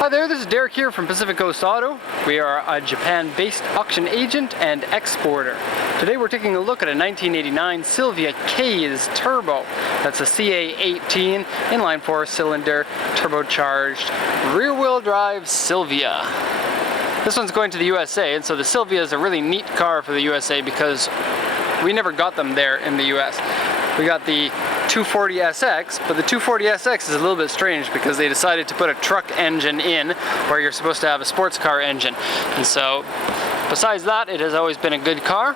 Hi there, this is Derek here from Pacific Coast Auto. We are a Japan-based auction agent and exporter. Today we're taking a look at a 1989 Silvia K's Turbo. That's a CA18 inline 4-cylinder turbocharged rear-wheel drive Silvia. This one's going to the USA, and so the Silvia is a really neat car for the USA because we never got them there in the US. We got the 240SX, but the 240SX is a little bit strange because they decided to put a truck engine in where you're supposed to have a sports car engine. And so, besides that, it has always been a good car.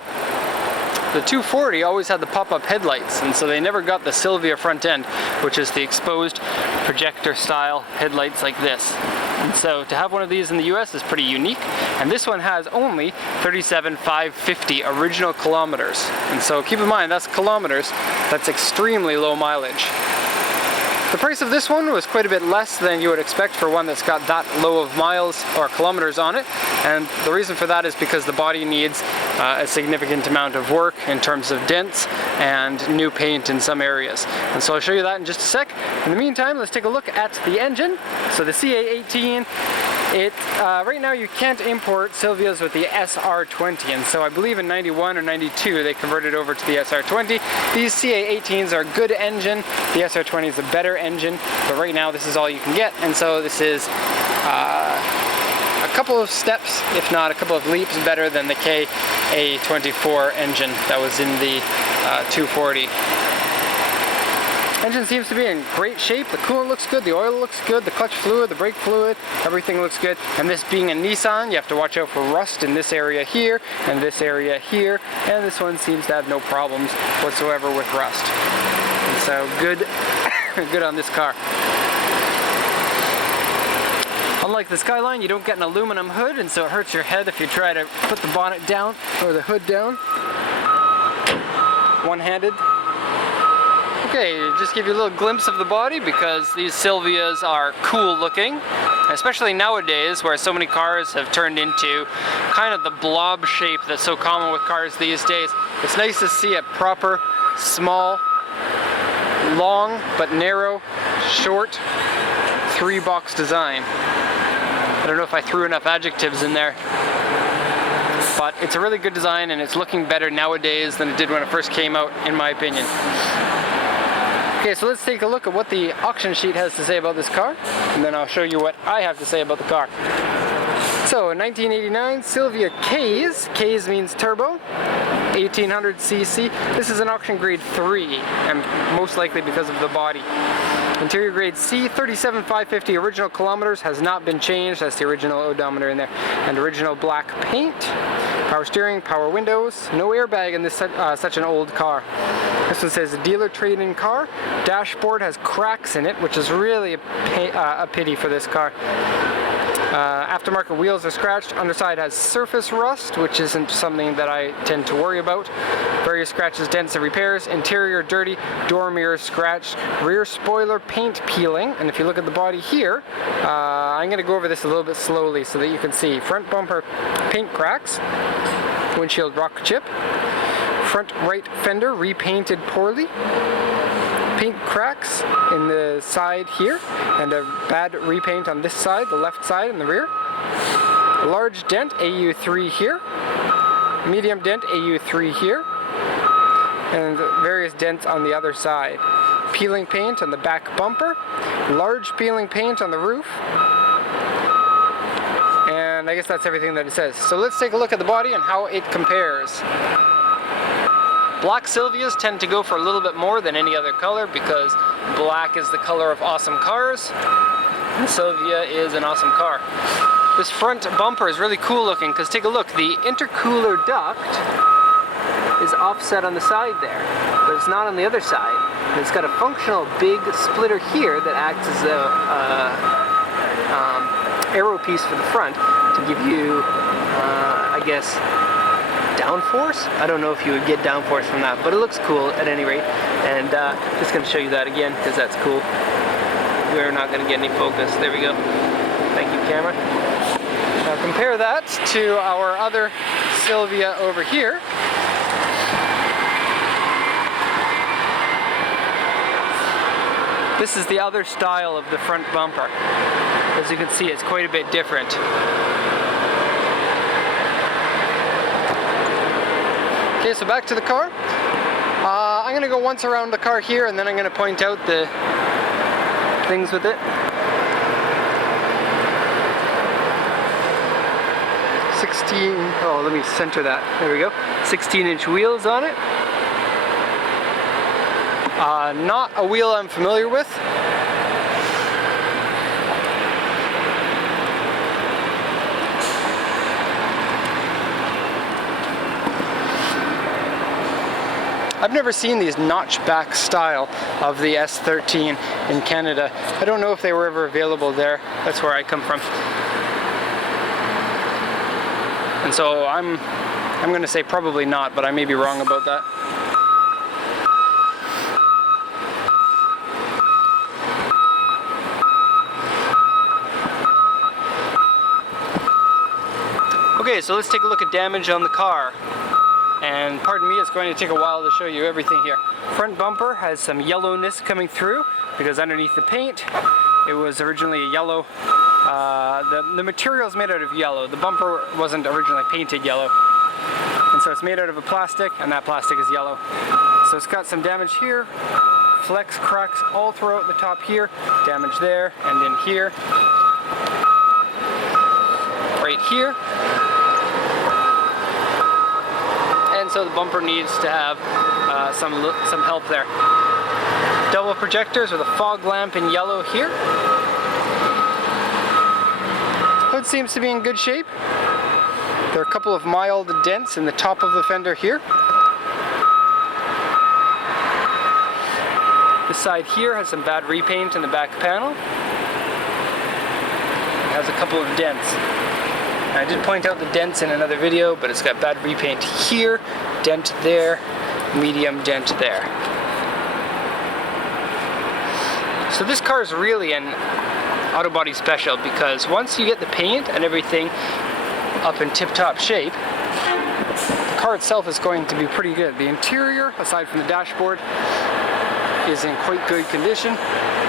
The 240 always had the pop-up headlights, and so they never got the Silvia front end, which is the exposed projector style headlights like this. And so to have one of these in the US is pretty unique, and this one has only 37,550 original kilometers. And so keep in mind, that's kilometers, that's extremely low mileage. The price of this one was quite a bit less than you would expect for one that's got that low of miles or kilometers on it, and the reason for that is because the body needs a significant amount of work in terms of dents and new paint in some areas. And so I'll show you that in just a sec. In the meantime, let's take a look at the engine. So the CA18, right now you can't import Silvias with the SR20, and so I believe in 91 or 92 they converted over to the SR20. These CA18s are a good engine, the SR20 is a better engine, but right now this is all you can get, and so this is a couple of steps, if not a couple of leaps, better than the CA24 engine that was in the 240. Engine seems to be in great shape. The coolant looks good, the oil looks good, the clutch fluid, the brake fluid, everything looks good. And this being a Nissan, you have to watch out for rust in this area here and this area here, and this one seems to have no problems whatsoever with rust. And so good, good on this car. Unlike the Skyline, you don't get an aluminum hood, and so it hurts your head if you try to put the bonnet down or the hood down one-handed. Okay, just give you a little glimpse of the body because these Silvias are cool looking, especially nowadays where so many cars have turned into kind of the blob shape that's so common with cars these days. It's nice to see a proper, small, long but narrow, short, three-box design. I don't know if I threw enough adjectives in there, but it's a really good design and it's looking better nowadays than it did when it first came out, in my opinion. Okay, so let's take a look at what the auction sheet has to say about this car, and then I'll show you what I have to say about the car. So, in 1989, Silvia K's, K's means turbo, 1800cc. This is an auction grade 3, and most likely because of the body. Interior grade C, 37,550 original kilometers, has not been changed. That's the original odometer in there. And original black paint. Power steering, power windows, no airbag in this such an old car. This one says dealer trade-in car. Dashboard has cracks in it, which is really a pity for this car. Aftermarket wheels are scratched. Underside has surface rust, which isn't something that I tend to worry about. Various scratches, dents, and repairs. Interior dirty, door mirrors scratched, rear spoiler paint peeling. And if you look at the body here, I'm going to go over this a little bit slowly so that you can see. Front bumper paint cracks, windshield rock chip, front right fender repainted poorly, paint cracks in the side here, and a bad repaint on this side, the left side and the rear. A large dent, AU3 here. Medium dent, AU3 here. And various dents on the other side. Peeling paint on the back bumper. Large peeling paint on the roof. And I guess that's everything that it says. So let's take a look at the body and how it compares. Black Silvias tend to go for a little bit more than any other color because black is the color of awesome cars, and Silvia is an awesome car. This front bumper is really cool looking because take a look, the intercooler duct is offset on the side there, but it's not on the other side. And it's got a functional big splitter here that acts as a aero piece for the front to give you, I guess, downforce? I don't know if you would get downforce from that, but it looks cool at any rate. And just going to show you that again because that's cool. We're not going to get any focus. There we go. Thank you, camera. Now compare that to our other Silvia over here. This is the other style of the front bumper. As you can see, it's quite a bit different. Okay, so back to the car. I'm going to go once around the car here, and then I'm going to point out the things with it. 16, oh, let me center that. There we go. 16-inch wheels on it. Not a wheel I'm familiar with. I've never seen these notchback style of the S13 in Canada. I don't know if they were ever available there. That's where I come from. And so I'm going to say probably not, but I may be wrong about that. Okay, so let's take a look at damage on the car. And pardon me, it's going to take a while to show you everything here. Front bumper has some yellowness coming through because underneath the paint it was originally a yellow. The material is made out of yellow. The bumper wasn't originally painted yellow. And so it's made out of a plastic, and that plastic is yellow. So it's got some damage here. Flex cracks all throughout the top here. Damage there and in here. Right here. And so the bumper needs to have some help there. Double projectors with a fog lamp in yellow here. Hood seems to be in good shape. There are a couple of mild dents in the top of the fender here. This side here has some bad repaint in the back panel. It has a couple of dents. I did point out the dents in another video, but it's got bad repaint here, dent there, medium dent there. So this car is really an auto body special because once you get the paint and everything up in tip-top shape, the car itself is going to be pretty good. The interior, aside from the dashboard, is in quite good condition.